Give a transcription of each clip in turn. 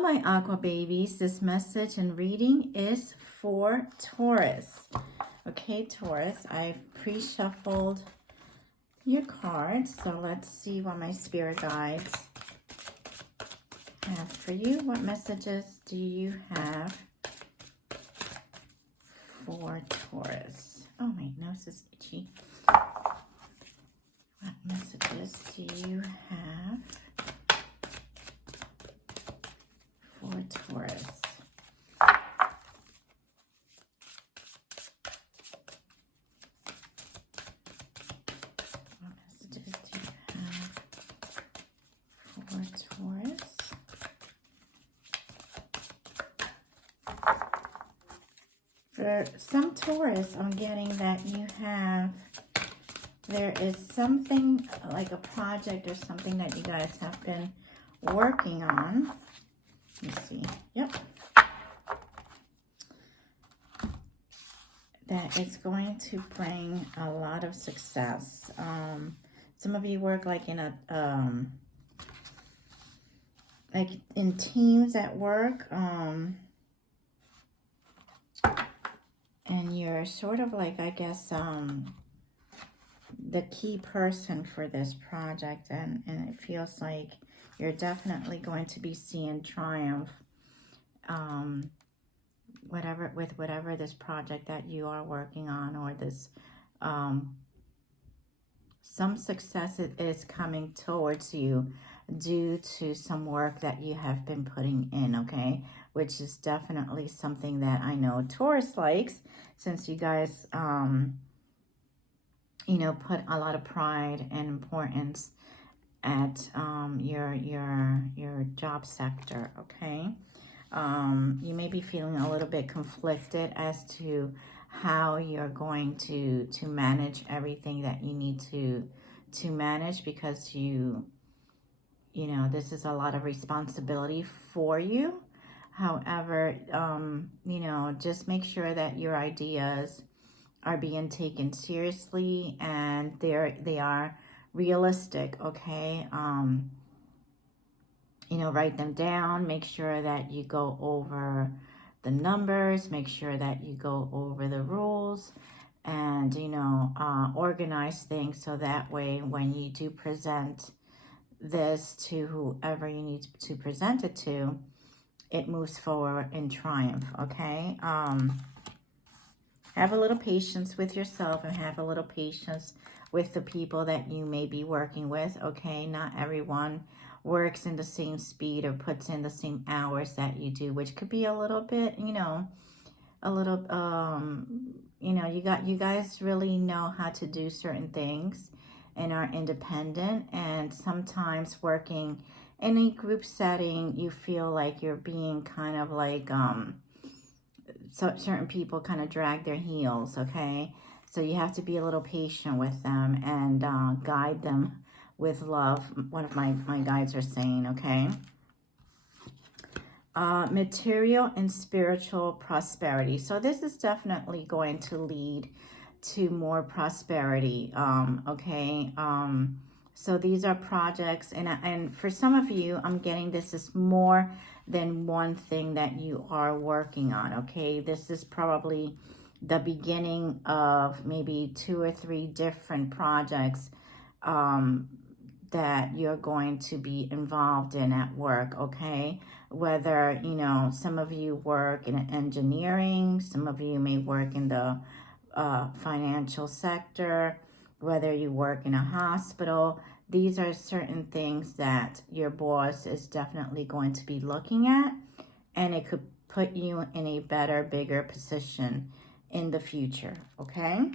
Hello, my Aqua babies. This message and reading is for Taurus. Okay, Taurus, I've pre-shuffled your cards, so let's see what my spirit guides have for you. What messages do you have for Taurus? Oh, my nose is itchy. What messages do you have for Taurus? What messages do you have for Taurus? For some Taurus, I'm getting that there is something like a project or something that you guys have been working on. Let me see. Yep. That is going to bring a lot of success. Some of you work like in like in teams at work, and you're sort of like, I guess, the key person for this project, and it feels like you're definitely going to be seeing triumph whatever this project that you are working on, or this some success is coming towards you due to some work that you have been putting in, okay? Which is definitely something that I know Taurus likes, since you guys you know, put a lot of pride and importance at your job sector, okay? You may be feeling a little bit conflicted as to how you're going to manage everything that you need to manage, because you know, this is a lot of responsibility for you. However, you know, just make sure that your ideas are being taken seriously and they are realistic, okay? You know, write them down. Make sure that you go over the numbers. Make sure that you go over the rules, and, you know, organize things so that way when you do present this to whoever you need to present it to, it moves forward in triumph, okay? Have a little patience with yourself, and have a little patience with the people that you may be working with, okay? Not everyone works in the same speed or puts in the same hours that you do, which could be a little bit, you know, a little, you know, you guys really know how to do certain things and are independent, and sometimes working in a group setting, you feel like you're being kind of like, so certain people kind of drag their heels, okay? So you have to be a little patient with them and guide them with love. One of my guides are saying, okay? Material and spiritual prosperity. So this is definitely going to lead to more prosperity, okay? So these are projects, and for some of you, I'm getting this is more than one thing that you are working on, okay? This is probably the beginning of maybe 2 or 3 different projects that you're going to be involved in at work, okay? Whether, you know, some of you work in engineering, some of you may work in the financial sector, whether you work in a hospital. These are certain things that your boss is definitely going to be looking at, and it could put you in a better, bigger position in the future, okay?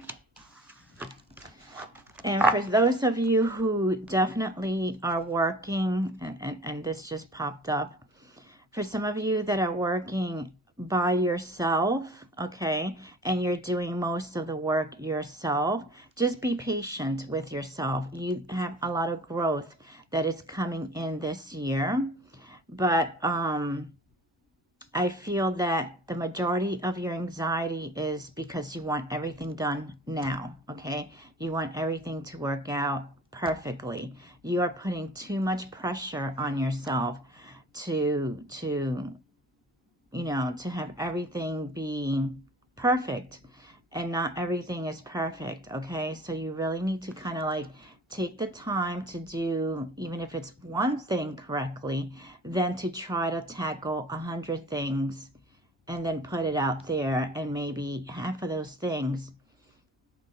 And for those of you who definitely are working, and this just popped up, for some of you that are working by yourself, okay, and you're doing most of the work yourself, just be patient with yourself. You have a lot of growth that is coming in this year, but I feel that the majority of your anxiety is because you want everything done now, okay? You want everything to work out perfectly. You are putting too much pressure on yourself to you know, to have everything be perfect, and not everything is perfect, okay? So you really need to kind of like take the time to do, even if it's one thing correctly, then to try to tackle 100 things and then put it out there, and maybe half of those things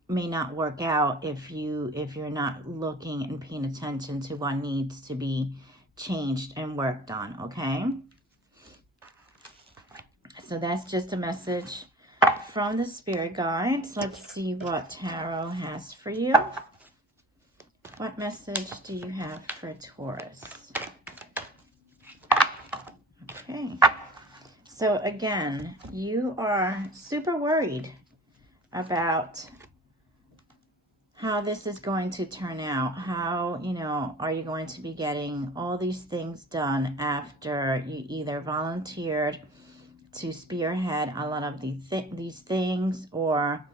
may not work out if you're not looking and paying attention to what needs to be changed and worked on, okay? So that's just a message from the spirit guides. Let's see what tarot has for you. What message do you have for Taurus? Okay. So again, you are super worried about how this is going to turn out. How, you know, are you going to be getting all these things done after you either volunteered to spearhead a lot of these things, or,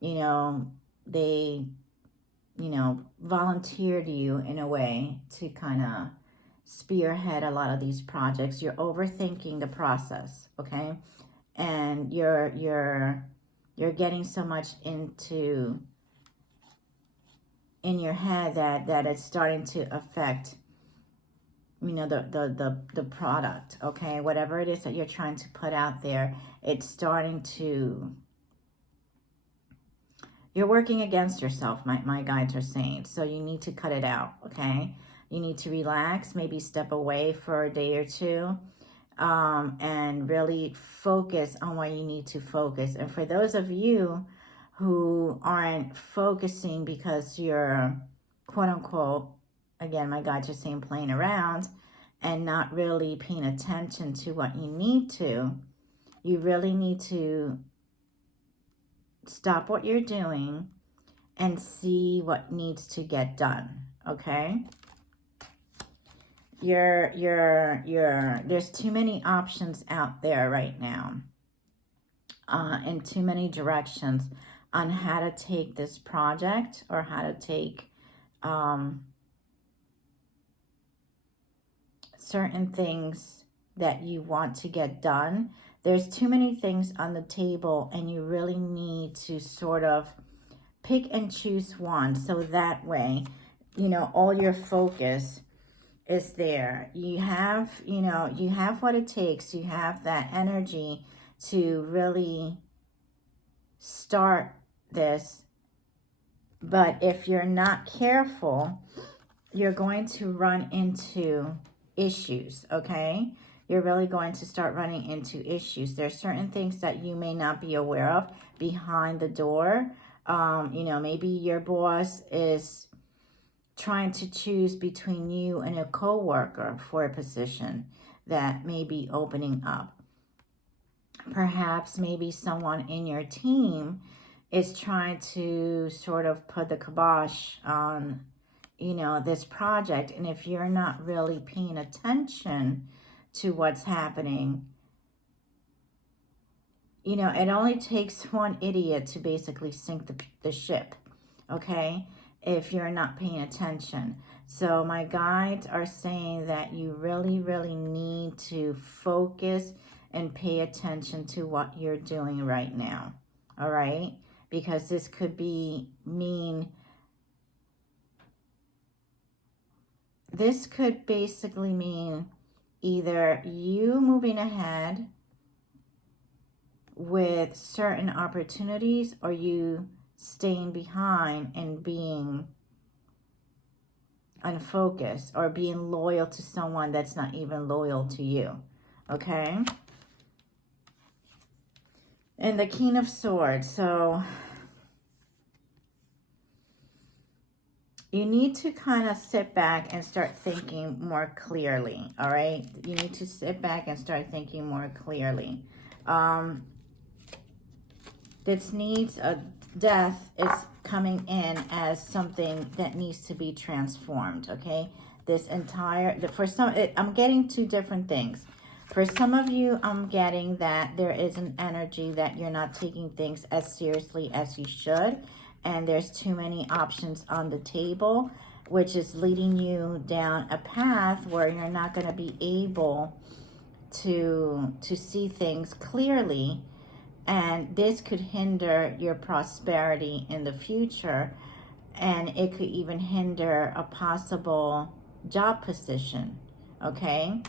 you know, they, you know, volunteered you in a way to kind of spearhead a lot of these projects. You're overthinking the process, okay? And you're getting so much into in your head that it's starting to affect, you know, the product, okay? Whatever it is that you're trying to put out there, it's starting to, you're working against yourself, my guides are saying. So you need to cut it out, okay? You need to relax, maybe step away for a day or two, and really focus on what you need to focus. And for those of you who aren't focusing because you're, quote unquote, again, my guides are saying playing around and not really paying attention to what you need to, you really need to stop what you're doing and see what needs to get done, okay? There's too many options out there right now, in too many directions on how to take this project, or how to take certain things that you want to get done. There's too many things on the table, and you really need to sort of pick and choose one, so that way, you know, all your focus is there. You have, you know, you have what it takes. You have that energy to really start this. But if you're not careful, you're going to run into issues, okay? You're really going to start running into issues. There's certain things that you may not be aware of behind the door. You know, maybe your boss is trying to choose between you and a coworker for a position that may be opening up. Perhaps maybe someone in your team is trying to sort of put the kibosh on, you know, this project. And if you're not really paying attention to what's happening, you know, it only takes one idiot to basically sink the ship, okay? If you're not paying attention. So my guides are saying that you really, really need to focus and pay attention to what you're doing right now, all right? Because this could basically mean either you moving ahead with certain opportunities, or you staying behind and being unfocused, or being loyal to someone that's not even loyal to you, okay? And the King of Swords. So you need to kind of sit back and start thinking more clearly, all right? You need to sit back and start thinking more clearly. This needs a death is coming in as something that needs to be transformed, okay? This entire, I'm getting two different things. For some of you, I'm getting that there is an energy that you're not taking things as seriously as you should, and there's too many options on the table. which is leading you down a path where you're not going to be able to see things clearly, and this could hinder your prosperity in the future, and it could even hinder a possible job position. Okay,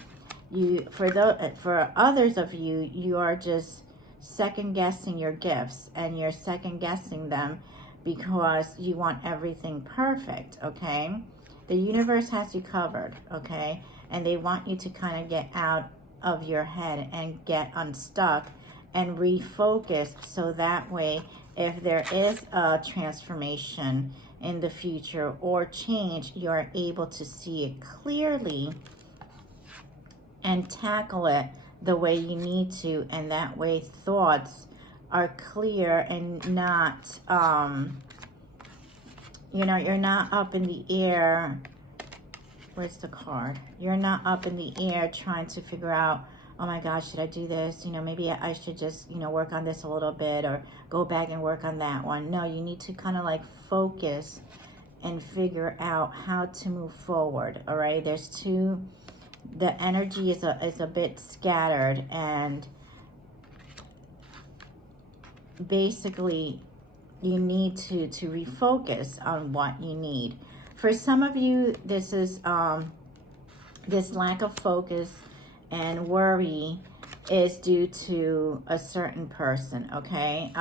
for others of you, you are just second guessing your gifts, and you're second guessing them because you want everything perfect. Okay, the universe has you covered. Okay, and they want you to kind of get out of your head and get unstuck and refocus, so that way if there is a transformation in the future or change, you're able to see it clearly and tackle it the way you need to, and that way thoughts are clear and not you're not up in the air. Where's the card? You're not up in the air trying to figure out, oh my gosh, should I do this? Maybe I should just, work on this a little bit, or go back and work on that one. No, you need to kind of like focus and figure out how to move forward. All right. The energy is a bit scattered, and basically you need to refocus on what you need. For some of you, this is this lack of focus and worry is due to a certain person. Okay,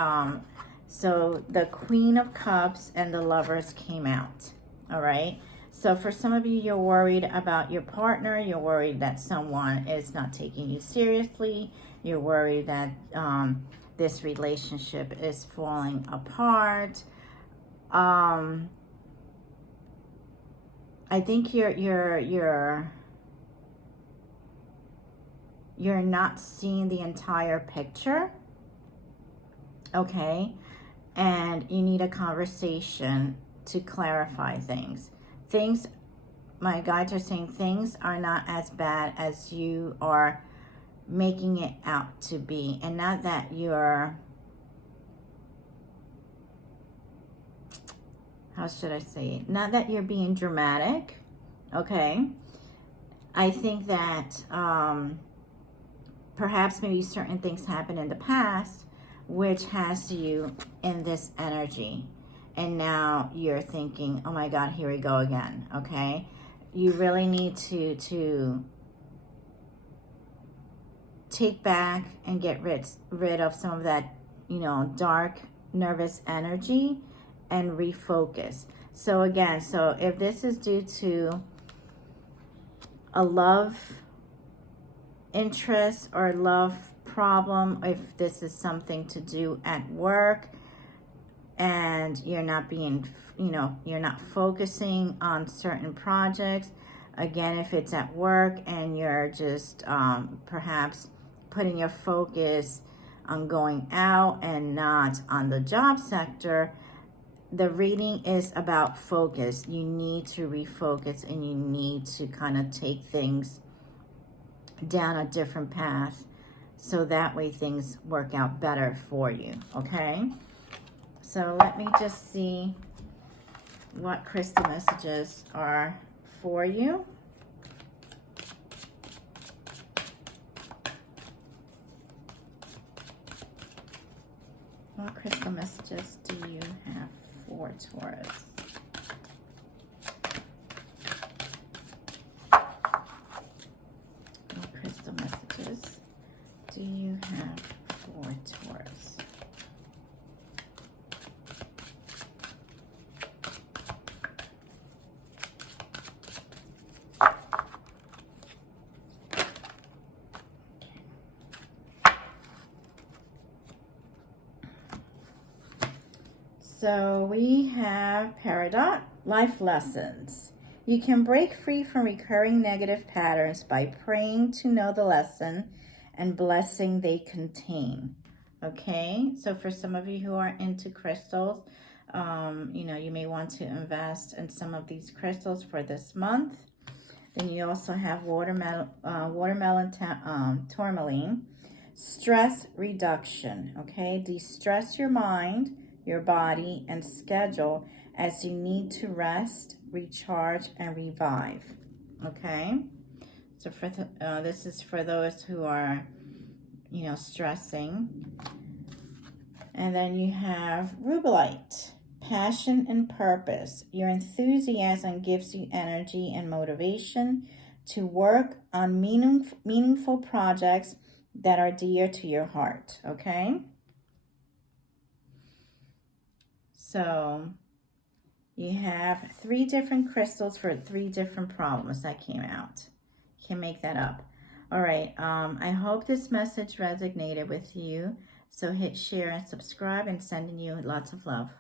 so the Queen of Cups and the Lovers came out. All right, so for some of you, you're worried about your partner. You're worried that someone is not taking you seriously. You're worried that this relationship is falling apart. I think you're not seeing the entire picture. Okay, and you need a conversation to clarify things. My guides are saying things are not as bad as you are making it out to be, and not that you're, how should I say it? Not that you're being dramatic. Okay, I think that perhaps maybe certain things happened in the past which has you in this energy, and now you're thinking, oh my God, here we go again. Okay, you really need to take back and get rid of some of that, dark, nervous energy, and refocus. So again, if this is due to a love interest or love problem, if this is something to do at work and you're not being, you're not focusing on certain projects. Again, if it's at work and you're just perhaps putting your focus on going out and not on the job sector, the reading is about focus. You need to refocus, and you need to kind of take things down a different path, so that way things work out better for you. Okay, so let me just see what crystal messages are for you. What crystal messages do you have for Taurus? What crystal messages do you have for Taurus? So we have Peridot, life lessons. You can break free from recurring negative patterns by praying to know the lesson and blessing they contain. Okay, so for some of you who are into crystals, you may want to invest in some of these crystals for this month. Then you also have watermelon tourmaline. Stress reduction. Okay, de-stress your mind, your body, and schedule, as you need to rest, recharge, and revive. Okay? So for this is for those who are, you know, stressing. And then you have rubellite, passion and purpose. Your enthusiasm gives you energy and motivation to work on meaningful projects that are dear to your heart, okay? So you have 3 different crystals for 3 different problems that came out. You can make that up. All right, I hope this message resonated with you. So hit share and subscribe, and sending you lots of love.